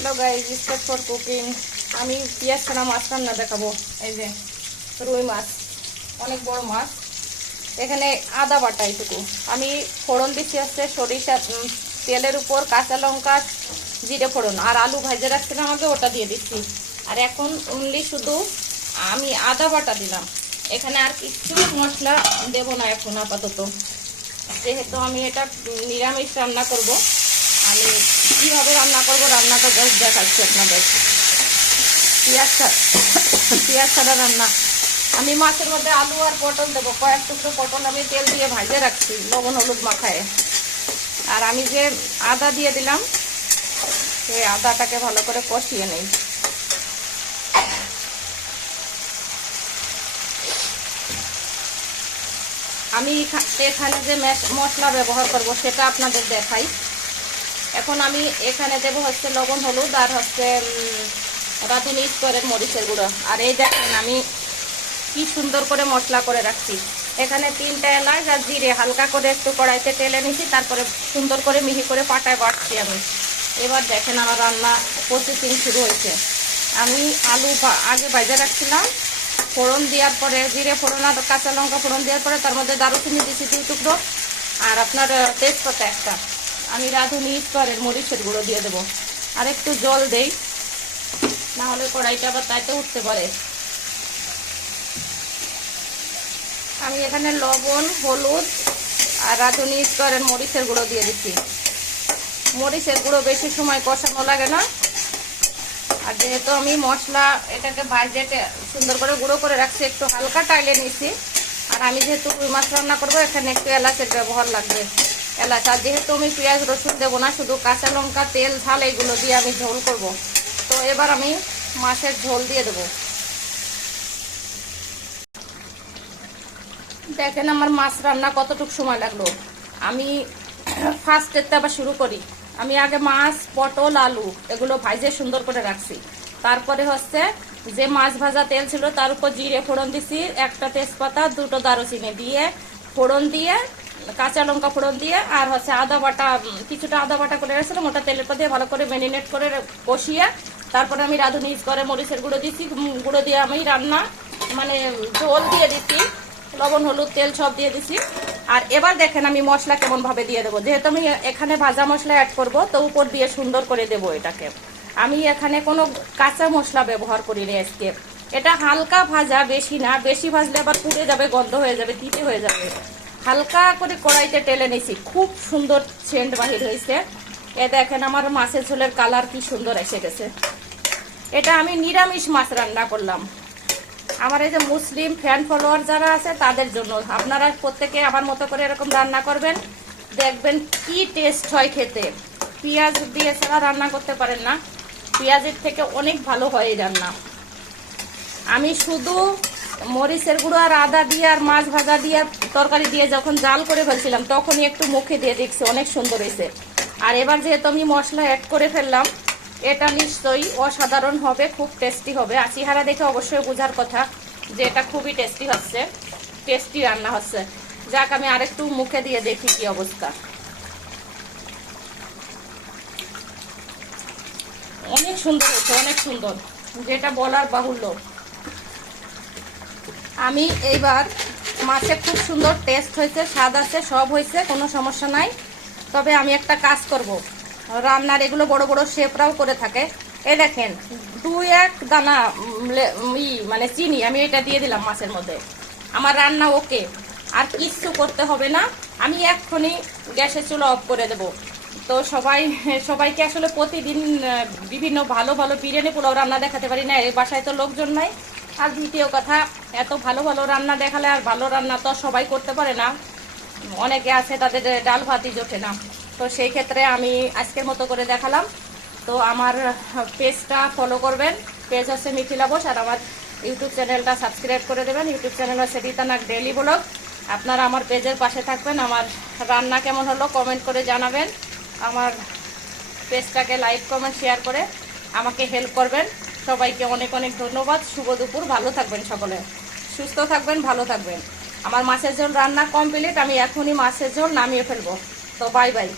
Hello guys start for cooking আমি পেঁয়াজ ছাড়া মাছ রান্না দেখাবো। এই যে, রুই মাছ, অনেক বড় মাছ। এখানে আদা বাটা এইটুকু। আমি ফোড়ন দিচ্ছি হচ্ছে সরিষা তেলের উপর কাঁচা লঙ্কা, জিরে ফোড়ন। আর আলু ভাজে রাখছিলাম আমাকে ওটা দিয়ে দিচ্ছি আর এখন অনলি শুধু আমি আদা বাটা দিলাম। এখানে আর কিছু মশলা দেবো না এখন আপাতত। যেহেতু আমি এটা নিরামিষ রান্না করব। আমি কীভাবে রান্না করব, রান্নাটা জাস্ট দেখাচ্ছি আপনাদের। পেঁয়াজ পেঁয়াজ ছাড়া রান্না। আমি মাছের মধ্যে আলু আর পটল দেবো, কয়েক টুকরো পটল আমি তেল দিয়ে ভাজে রাখছি, লবণ হলুদ মাখায়। আর আমি যে আদা দিয়ে দিলাম, সেই আদাটাকে ভালো করে কষিয়ে নেই। আমি এখা- এখানে যে মেশ- মশলা ব্যবহার করব, সেটা আপনাদের দেখাই। এখন আমি এখানে দেব হচ্ছে লবণ, হলুদ আর হচ্ছে রাঁধুনি স্তরের মরিচের গুঁড়ো। আর এই দেখেন আমি কি সুন্দর করে মশলা করে রাখছি। এখানে তিনটা এলাচ আর জিরে হালকা করে একটু কড়াইতে তেলে নিছি, তারপরে সুন্দর করে মিহি করে পাটায় বাটছি আমি। এবার দেখেন আমার রান্না প্রসেসিং শুরু হয়েছে। আমি আলু আগে বাজে রাখছিলাম, ফোড়ন দেওয়ার পরে জিরে ফোড়ন আর কাঁচা লঙ্কা ফোড়ন দেওয়ার পরে তার মধ্যে দারুচিনি দিচ্ছি দুই টুকরো। আর আপনার তেজপাতা একটা। আমি রাঁধুনি স্তরের মরিচের গুঁড়ো দিয়ে দেবো। আর একটু জল দেই, না হলে কড়াইটা আবার তাইতে উঠতে পারে। আমি এখানে লবণ, হলুদ আর রাঁধুনি স্তরের মরিচের গুঁড়ো দিয়ে দিচ্ছি। মরিচের গুঁড়ো বেশি সময় কষানো লাগে না। আর যেহেতু আমি মশলা এটাকে ভাজেটে সুন্দর করে গুঁড়ো করে রাখছি, একটু হালকা টাইলে নিচ্ছি। আর আমি যেহেতু রুই মাছ রান্না করব, এখানে একটু এলাচের ব্যবহার লাগবে। এলাচ আর যেহেতু আমি পেঁয়াজ, রসুন দেবো না, শুধু কাঁচা লঙ্কা, তেল, ঝাল এগুলো দিয়ে আমি ঝোল করব। তো এবার আমি মাছের ঝোল দিয়ে দেবো। দেখেন আমার মাছ রান্না কতটুকু সময় লাগল। আমি ফার্স্ট ফার্স্টেরটা আবার শুরু করি। আমি আগে মাছ, পটল, আলু এগুলো ভাজে সুন্দর করে রাখছি। তারপরে হচ্ছে যে মাছ ভাজা তেল ছিল তার উপর জিরে ফোড়ন দিছি, একটা তেজপাতা, দুটো দারুচিনি দিয়ে ফোড়ন দিয়ে কাঁচা লঙ্কা ফোড়ন দিয়ে আর হচ্ছে আদা বাটা কিছুটা আদা বাটা করে রাখছিলাম, ওটা তেলের পর দিয়ে ভালো করে ম্যারিনেট করে কষিয়ে তারপরে আমি রাঁধুনি করে মরিচের গুঁড়ো দিচ্ছি গুঁড়ো দিয়ে আমি রান্না মানে ঝোল দিয়ে দিচ্ছি লবণ, হলুদ, তেল সব দিয়ে দিছি। আর এবার দেখেন আমি মশলা কেমন ভাবে দিয়ে দেবো। যেহেতু আমি এখানে ভাজা মশলা অ্যাড করব, তো উপর দিয়ে সুন্দর করে দেব এটাকে। আমি এখানে কোনো কাঁচা মশলা ব্যবহার করিনি আজকে। এটা হালকা ভাজা, বেশি না, বেশি ভাজলে আবার পুড়ে যাবে, গন্ধ হয়ে যাবে, তিতে হয়ে যাবে। হালকা করে কড়াইতে টেলে নিয়েছি খুব সুন্দর সেন্ট বাহির হয়েছে। এ দেখেন আমার মাছের ঝোলের কালার কি সুন্দর এসে গেছে। এটা আমি নিরামিষ মাছ রান্না করলাম। আমার এই যে মুসলিম ফ্যান ফলোয়ার যারা আছে, তাদের জন্য। আপনারা প্রত্যেকে আমার মতো করে এরকম রান্না করবেন। দেখবেন কি টেস্ট হয় খেতে। পেঁয়াজ দিয়ে ছাড়া রান্না করতে পারেন না। পেঁয়াজের থেকে অনেক ভালো হয় এই রান্না। আমি শুধু মরিচের গুঁড়ো আর আদা দিয়ে আর মাছ ভাজা দিয়ে তরকারি দিয়ে যখন জাল করে ফেলছিলাম, তখনই একটু মুখে দিয়ে দেখছি অনেক সুন্দর হয়েছে। আর এবার যেহেতু আমি মশলা অ্যাড করে ফেললাম, এটা নিশ্চয়ই অসাধারণ হবে, খুব টেস্টি হবে। আর চেহারা দেখে অবশ্যই বোঝার কথা যে এটা খুবই টেস্টি হচ্ছে টেস্টি রান্না হচ্ছে। যাক, আমি আরেকটু মুখে দিয়ে দেখি কি অবস্থা। অনেক সুন্দর হয়েছে, অনেক সুন্দর। যেটা বলার বাহুল্য। আমি এইবার মাছে খুব সুন্দর টেস্ট হয়েছে, স্বাদ আছে, সব হয়েছে, কোনো সমস্যা নাই। তবে আমি একটা কাজ করব। রান্নার এগুলো বড় বড় শেপরাও করে থাকে। এ দেখেন, দুই এক দানা ই মানে চিনি, আমি এটা দিয়ে দিলাম মাছের মধ্যে। আমার রান্না ওকে, আর কিচ্ছু করতে হবে না। আমি এক্ষুনি গ্যাসের চুলা অফ করে দেব। তো সবাই, সবাইকে আসলে প্রতিদিন বিভিন্ন ভালো ভালো বিরিয়ানি পোলাও রান্না দেখাতে পারি না এই বাসায় তো লোকজন নাই। আর দ্বিতীয় কথা, এত ভালো ভালো রান্না দেখালে আর ভালো রান্না তো সবাই করতে পারে না। অনেকে আছে তাদের ডাল ভাতই জোটে না। তো সেই ক্ষেত্রে আমি আজকের মতো করে দেখালাম। তো আমার পেজটা ফলো করবেন। পেজ হচ্ছে মিথিলা বোস আর আমার ইউটিউব চ্যানেলটা সাবস্ক্রাইব করে দেবেন। ইউটিউব চ্যানেল হচ্ছে রীতানাক ডেলি ব্লগ। আপনারা আমার পেজের পাশে থাকবেন। আমার রান্না কেমন হলো কমেন্ট করে জানাবেন। আমার পেজটাকে লাইক কমেন্ট শেয়ার করে আমাকে হেল্প করবেন। সবাইকে অনেক অনেক ধন্যবাদ। শুভ দুপুর, ভালো থাকবেন সকলে। সুস্থ থাকবেন, ভালো থাকবেন। আমার মাছের ঝোল রান্না কমপ্লিট আমি এখনই মাছের ঝোল নামিয়ে ফেলব। তো বাই বাই